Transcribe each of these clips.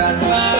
I'd ride.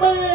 ปืน